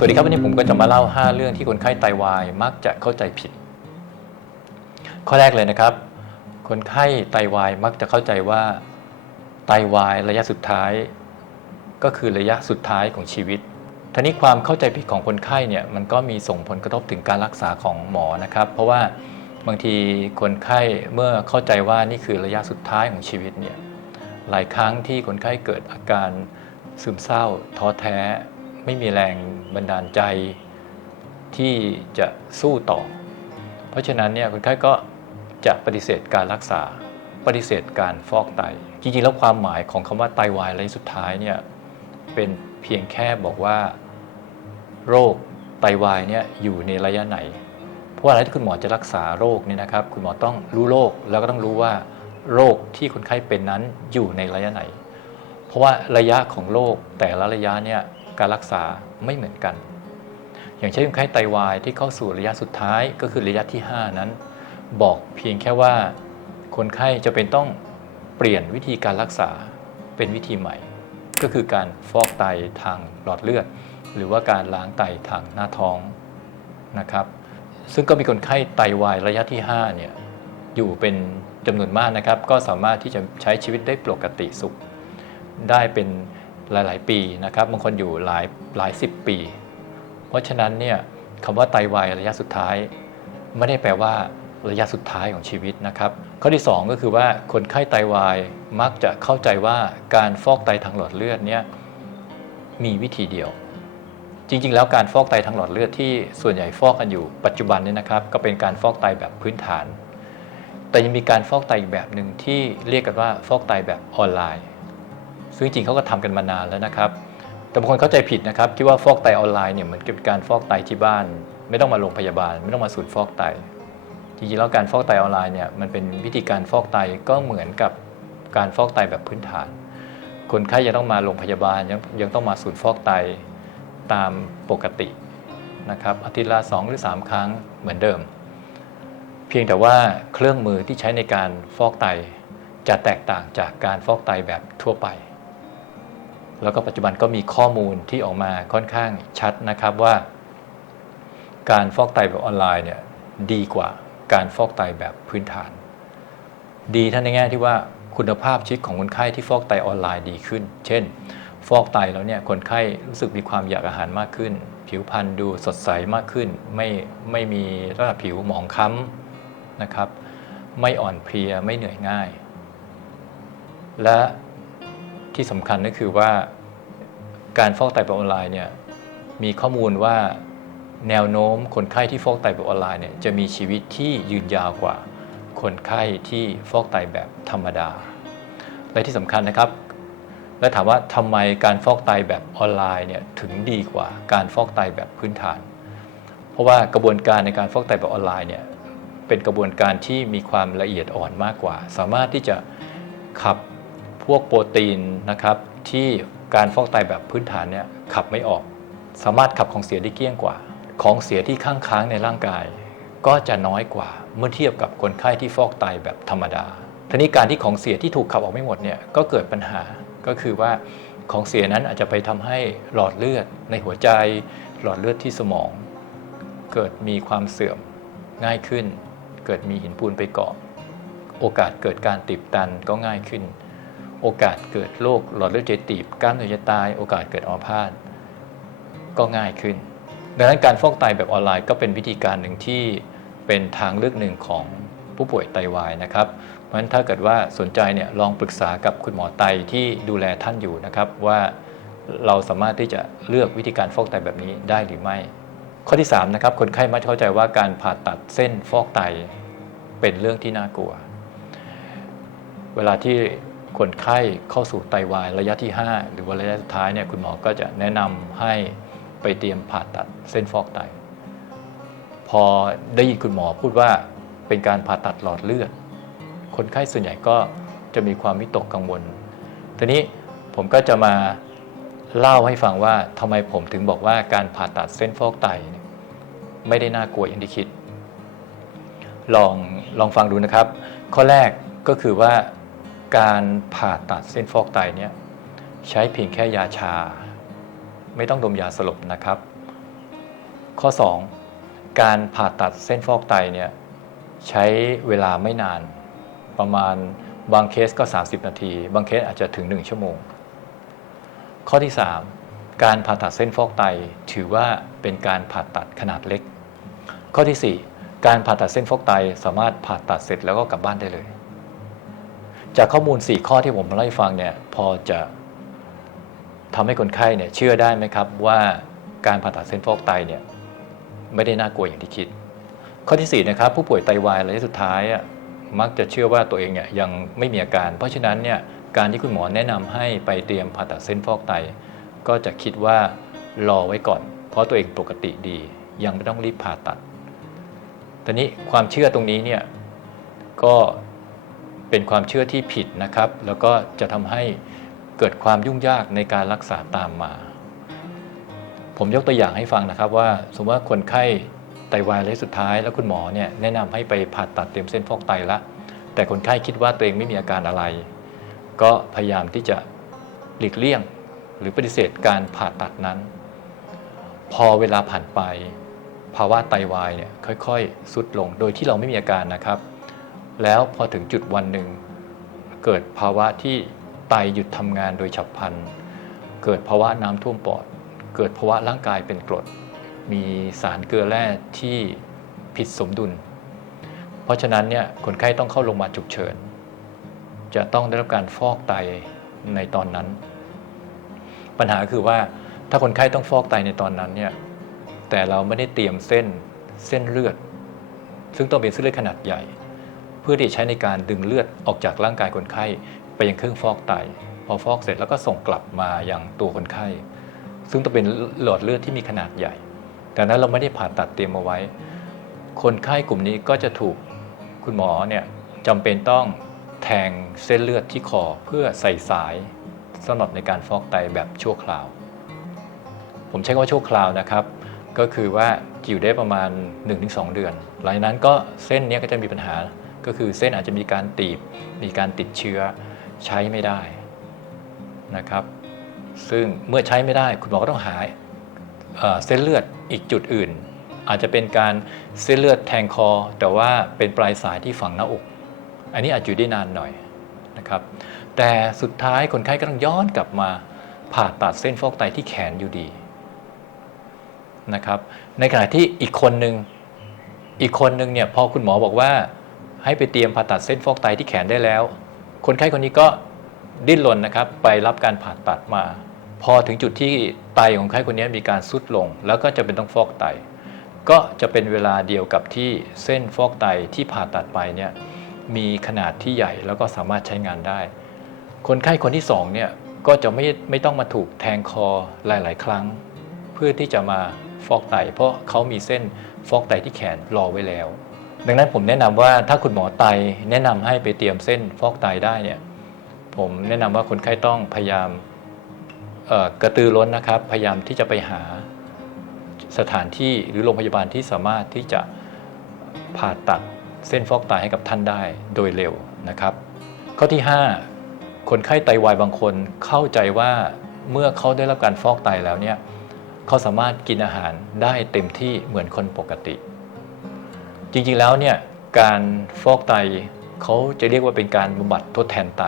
สวัสดีครับวันนี้ผมก็จะมาเล่า 5 เรื่องที่คนไข้ไตวายมักจะเข้าใจผิด ข้อแรกเลยนะครับ คนไข้ไตวายมักจะเข้าใจว่าไตวายระยะสุดท้าย ก็คือระยะสุดท้ายของชีวิตทีนี้ความเข้าใจผิดของคนไข้เนี่ยมันก็มีส่งผลกระทบถึงการรักษาของหมอนะครับ เพราะว่าบางทีคนไข้เมื่อเข้าใจว่านี่คือระยะสุดท้ายของชีวิตเนี่ยหลายครั้งที่คนไข้เกิดอาการซึมเศร้าท้อแท้ ไม่มีแรงบันดาลใจที่จะสู้ต่อ เพราะฉะนั้นเนี่ยคนไข้ก็จะปฏิเสธการรักษา ปฏิเสธการฟอกไต จริงๆ แล้วความหมายของคำว่าไตวายระยะสุดท้ายเนี่ยเป็นเพียงแค่บอกว่า โรคไตวายเนี่ยอยู่ในระยะไหน เพราะว่าอะไรที่คุณหมอจะรักษาโรคเนี่ยนะครับ คุณหมอต้องรู้โรคแล้วก็ต้องรู้ว่าโรคที่คนไข้เป็นนั้นอยู่ในระยะไหน เพราะว่าระยะของโรคแต่ละระยะเนี่ย การรักษาไม่เหมือนกัน อย่างเช่นคนไข้ไตวายที่เข้าสู่ระยะสุดท้ายก็คือระยะที่ 5 นั้น บอกเพียงแค่ว่า คนไข้จะเป็นต้องเปลี่ยนวิธีการรักษาเป็นวิธีใหม่ ก็คือการฟอกไตทางหลอดเลือด หรือว่าการล้างไตทางหน้าท้องนะครับ ซึ่งก็มีคนไข้ไตวายระยะที่5เนี่ยอยู่เป็นจำนวนมากนะครับ ก็สามารถที่จะใช้ชีวิตได้ปกติสุข ได้เป็น หลาย ๆ ปีนะครับบางคนอยู่หลายหลายสิบปี เพราะฉะนั้นเนี่ยคำว่าไตวายระยะสุดท้าย ไม่ได้แปลว่าระยะสุดท้ายของชีวิตนะครับ ข้อที่ 2 ก็คือว่าคนไข้ไตวายมักจะเข้าใจว่าการฟอกไตทางหลอดเลือดเนี่ยมีวิธีเดียว จริง ๆ แล้วการฟอกไตทางหลอดเลือดที่ส่วนใหญ่ฟอกกันอยู่ปัจจุบันเนี่ยนะครับ ก็เป็นการฟอกไตแบบพื้นฐาน แต่ยังมีการฟอกไตอีกแบบหนึ่งที่เรียกกันว่าฟอกไตแบบออนไลน์ ซึ่งจริงเขาก็ทำกันมานานแล้วนะครับแต่บางคนเข้าใจผิดนะครับคิดว่าฟอกไตออนไลน์เนี่ยเหมือนกับการฟอกไตที่บ้าน ไม่ต้องมาโรงพยาบาล ไม่ต้องมาศูนย์ฟอกไตจริงๆแล้วการฟอกไตออนไลน์เนี่ยมันเป็นวิธีการฟอกไตก็เหมือนกับการฟอกไตแบบพื้นฐาน คนไข้ยังต้องมาโรงพยาบาลยังยังต้องมาศูนย์ฟอกไตตามปกตินะครับอาทิตย์ละ2หรือ 3 ครั้งเหมือนเดิม เพียงแต่ว่าเครื่องมือที่ใช้ในการฟอกไตจะแตกต่างจากการฟอกไตแบบทั่วไป แล้วก็ปัจจุบันก็มีข้อมูลที่ออกมาค่อนข้างชัดนะครับว่า การฟอกไตแบบออนไลน์เนี่ยดีกว่าการฟอกไตแบบพื้นฐาน ดีทั้งในแง่ที่ว่าคุณภาพชีวิตของคนไข้ที่ฟอกไตออนไลน์ดีขึ้น เช่น ฟอกไตแล้วเนี่ยคนไข้รู้สึกมีความอยากอาหารมากขึ้น ผิวพรรณดูสดใสมากขึ้น ไม่ไม่มีระดับผิวหมองคล้ำนะครับ ไม่อ่อนเพลียไม่เหนื่อยง่าย และ ที่สำคัญก็คือว่าการฟอกไตแบบออนไลน์เนี่ยมีข้อมูลว่าแนวโน้มคนไข้ที่ฟอกไตแบบออนไลน์เนี่ยจะมีชีวิตที่ยืนยาวกว่า คนไข้ที่ฟอกไตแบบธรรมดา และที่สำคัญนะครับ และถามว่าทำไมการฟอกไตแบบออนไลน์เนี่ยถึงดีกว่าการฟอกไตแบบพื้นฐาน เพราะว่ากระบวนการในการฟอกไตแบบออนไลน์เนี่ยเป็นกระบวนการที่มีความละเอียดอ่อนมากกว่า สามารถที่จะขับ วกโปรตีนนะครับที่การฟอกไตแบบพื้นฐานเนี่ยขับไม่ออก สามารถขับของเสียได้เกลี้ยงกว่า ของเสียที่ข้างค้างในร่างกาย ก็จะน้อยกว่าเมื่อเทียบกับคนไข้ที่ฟอกไตแบบธรรมดาทีนี้การที่ของเสียที่ถูกขับออกไม่หมดเนี่ยก็เกิดปัญหาก็คือว่าของเสียนั้นอาจจะไปทำให้หลอดเลือดในหัวใจ หลอดเลือดที่สมอง เกิดมีความเสื่อมง่ายขึ้น เกิดมีหินปูนไปเกาะ โอกาสเกิดการตีบตันก็ง่ายขึ้น โอกาสเกิดโรคหลอดเลือดใจตีบกล้ามเนื้อจะตาย โอกาสเกิดอัมพาตก็ง่ายขึ้น ดังนั้นการฟอกไตแบบออนไลน์ก็เป็นวิธีการหนึ่งที่เป็นทางเลือกหนึ่งของผู้ป่วยไตวายนะครับ เพราะฉะนั้นถ้าเกิดว่าสนใจเนี่ยลองปรึกษากับคุณหมอไตที่ดูแลท่านอยู่นะครับว่าเราสามารถที่จะเลือกวิธีการฟอกไตแบบนี้ได้หรือไม่ ข้อที่3นะครับคนไข้มักเข้าใจว่าการผ่าตัดเส้นฟอกไตเป็นเรื่องที่น่ากลัว เวลาที่ คนไข้เข้าสู่ไตวายระยะที่ 5 หรือว่าระยะสุดท้ายเนี่ยคุณหมอก็จะแนะนำให้ไปเตรียมผ่าตัดเส้นฟอกไต พอได้ยินคุณหมอพูดว่าเป็นการผ่าตัดหลอดเลือด คนไข้ส่วนใหญ่ก็จะมีความวิตกกังวล ทีนี้ผมก็จะมาเล่าให้ฟังว่าทำไมผมถึงบอกว่าการผ่าตัดเส้นฟอกไต ไม่ได้น่ากลัวอย่างที่คิด ลองลองฟังดูนะครับ ข้อแรกก็คือว่า การผ่าตัดเส้นฟอกไตเนี่ยใช้เพียงแค่ยาชา ไม่ต้องดมยาสลบนะครับ ข้อ 2 การผ่าตัดเส้นฟอกไตเนี่ยใช้เวลาไม่นานประมาณบางเคสก็ 30 นาที บางเคสอาจจะถึง 1 ชั่วโมง ข้อที่ 3 การผ่าตัดเส้นฟอกไตถือว่าเป็นการผ่าตัดขนาดเล็ก ข้อที่ 4 การผ่าตัดเส้นฟอกไตสามารถผ่าตัดเสร็จแล้วก็กลับบ้านได้เลย จากข้อมูล 4 ข้อที่ผมเล่าให้ฟังเนี่ยพอจะทำให้คนไข้เนี่ยเชื่อได้ไหมครับว่าการผ่าตัดเส้นฟอกไตเนี่ยไม่ได้น่ากลัวอย่างที่คิด ข้อที่4นะครับผู้ป่วยไตวายระยะสุดท้ายอะมักจะเชื่อว่าตัวเองเนี่ยยังไม่มีอาการ เพราะฉะนั้นเนี่ยการที่คุณหมอแนะนำให้ไปเตรียมผ่าตัดเส้นฟอกไต ก็จะคิดว่ารอไว้ก่อน เพราะตัวเองปกติดี ยังไม่ต้องรีบผ่าตัดแต่นี้ความเชื่อตรงนี้เนี่ยก็ เป็นความเชื่อที่ผิดนะครับ แล้วก็จะทำให้เกิดความยุ่งยากในการรักษาตามมา ผมยกตัวอย่างให้ฟังนะครับว่า สมมติว่าคนไข้ไตวายระยะสุดท้ายแล้วคุณหมอเนี่ยแนะนำให้ไปผ่าตัดเตรียมเส้นฟอกไตละ แต่คนไข้คิดว่าตัวเองไม่มีอาการอะไร ก็พยายามที่จะหลีกเลี่ยง หรือปฏิเสธการผ่าตัดนั้น พอเวลาผ่านไป ภาวะไตวายเนี่ยค่อยๆสุดลงโดยที่เราไม่มีอาการนะครับ แล้วพอถึงจุดวันหนึ่ง เกิดภาวะที่ไตหยุดทำงานโดยฉับพลัน เกิดภาวะน้ำท่วมปอด เกิดภาวะร่างกายเป็นกรด มีสารเกลือแร่ที่ผิดสมดุล เพราะฉะนั้นเนี่ยคนไข้ต้องเข้าโรงพยาบาลฉุกเฉิน จะต้องได้รับการฟอกไตในตอนนั้น ปัญหาคือว่าถ้าคนไข้ต้องฟอกไตในตอนนั้นเนี่ยแต่เราไม่ได้เตรียมเส้นเส้นเลือด ซึ่งต้องเป็นเส้นเลือดขนาดใหญ่ เพื่อที่จะใช้ในการดึงเลือดออกจากร่างกายคนไข้ ไปยังเครื่องฟอกไต พอฟอกเสร็จแล้วก็ส่งกลับมายังตัวคนไข้ ซึ่งต้องเป็นหลอดเลือดที่มีขนาดใหญ่ แต่นั้นเราไม่ได้ผ่าตัดเตรียมเอาไว้ คนไข้กลุ่มนี้ก็จะถูกคุณหมอเนี่ยจำเป็นต้องแทงเส้นเลือดที่คอเพื่อใส่สายสำหรับในการฟอกไตแบบชั่วคราว ผมใช้คำว่าชั่วคราวนะครับ ก็คือว่าอยู่ได้ประมาณ 1-2 เดือน หลังจากนั้นก็เส้นนี้ก็จะมีปัญหา ก็คือเส้นอาจจะมีการตีบ มีการติดเชื้อใช้ไม่ได้นะครับ ซึ่งเมื่อใช้ไม่ได้คุณหมอก็ต้องหาเอ่อเส้นเลือดอีกจุดอื่น อาจจะเป็นการเส้นเลือดแทงคอ แต่ว่าเป็นปลายสายที่ฝังหน้าอก อันนี้อาจอยู่ได้นานหน่อยนะครับ แต่สุดท้ายคนไข้ก็ต้องย้อนกลับมาผ่าตัดเส้นฟอกไตที่แขนอยู่ดีนะครับ ในขณะที่อีกคนหนึ่งอีกคนหนึ่งเนี่ยพอคุณหมอบอกว่า ให้ไปเตรียมผ่าตัดเส้นฟอกไตที่แขนได้แล้ว คนไข้คนนี้ก็ดิ้นรนนะครับ ไปรับการผ่าตัดมา พอถึงจุดที่ไตของคนไข้คนนี้มีการซุดลง แล้วก็จะเป็นต้องฟอกไต ก็จะเป็นเวลาเดียวกับที่เส้นฟอกไตที่ผ่าตัดไปเนี่ยมีขนาดที่ใหญ่แล้วก็สามารถใช้งานได้ คนไข้คนที่สองเนี่ยก็จะไม่ไม่ต้องมาถูกแทงคอหลาย ๆ ครั้ง เพื่อที่จะมาฟอกไต เพราะเขามีเส้นฟอกไตที่แขนรอไว้แล้ว ดังนั้นผมแนะนำว่าถ้าคุณหมอไตแนะนำให้ไปเตรียมเส้นฟอกไตได้เนี่ยผมแนะนำว่าคนไข้ต้องพยายามกระตือร้นนะครับ พยายามที่จะไปหาสถานที่หรือโรงพยาบาลที่สามารถที่จะผ่าตัดเส้นฟอกไตให้กับท่านได้โดยเร็วนะครับ ข้อที่ 5 คนไข้ไตวายบางคนเข้าใจว่าเมื่อเขาได้รับการฟอกไตแล้วเนี่ยเขาสามารถกินอาหารได้เต็มที่เหมือนคนปกติ จริงๆแล้วเนี่ยการฟอกไตเขาจะเรียกว่าเป็นการบำบัดทดแทนไต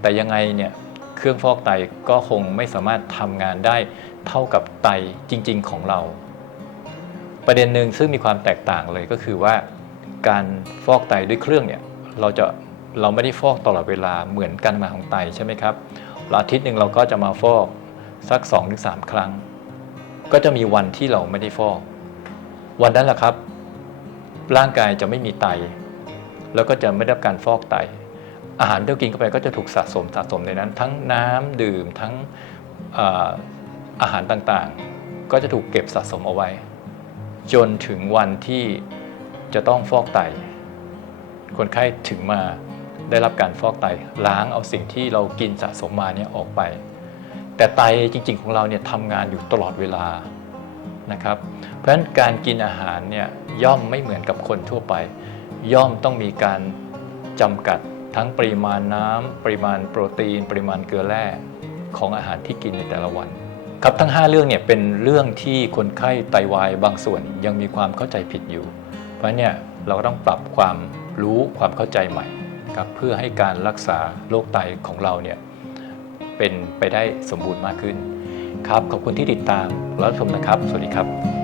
แต่ยังไงเนี่ยเครื่องฟอกไตก็คงไม่สามารถทำงานได้เท่ากับไตจริง ๆ ของเรา ประเด็นหนึ่งซึ่งมีความแตกต่างเลยก็คือว่า การฟอกไตด้วยเครื่องเนี่ยเราจะเราไม่ได้ฟอกตลอดเวลาเหมือนการทำงาของไตใช่ไหมครับอาทิตย์หนึ่งเราก็จะมาฟอกสัก 2-3 ครั้ง ก็จะมีวันที่เราไม่ได้ฟอก วันนั้นแหละครับ ร่างกายจะไม่มีไต แล้วก็จะไม่ได้รับการฟอกไต อาหารที่เรากินเข้าไปก็จะถูกสะสมสะสมในนั้น ทั้งน้ำดื่มทั้งเอ่ออาหารต่างๆ ก็จะถูกเก็บสะสมเอาไว้ จนถึงวันที่จะต้องฟอกไต คนไข้ถึงมาได้รับการฟอกไตล้างเอาสิ่งที่เรากินสะสมมาเนี่ยออกไป แต่ไตจริงๆของเราเนี่ยทำงานอยู่ตลอดเวลา นะครับ เพราะฉะนั้นการกินอาหารเนี่ยย่อมไม่เหมือนกับคนทั่วไป ย่อมต้องมีการจำกัดทั้งปริมาณน้ำปริมาณโปรตีน ปริมาณเกลือแร่ของอาหารที่กินในแต่ละวัน ครับทั้ง 5 เรื่องเนี่ยเป็นเรื่องที่คนไข้ไตวายบางส่วนยังมีความเข้าใจผิดอยู่ เพราะเนี่ยเราก็ต้องปรับความรู้ความเข้าใจใหม่ครับเพื่อให้การรักษาโรคไตของเราเนี่ยเป็นไปได้สมบูรณ์มากขึ้น ครับ ขอบคุณที่ติดตามและรับชมนะครับ สวัสดีครับ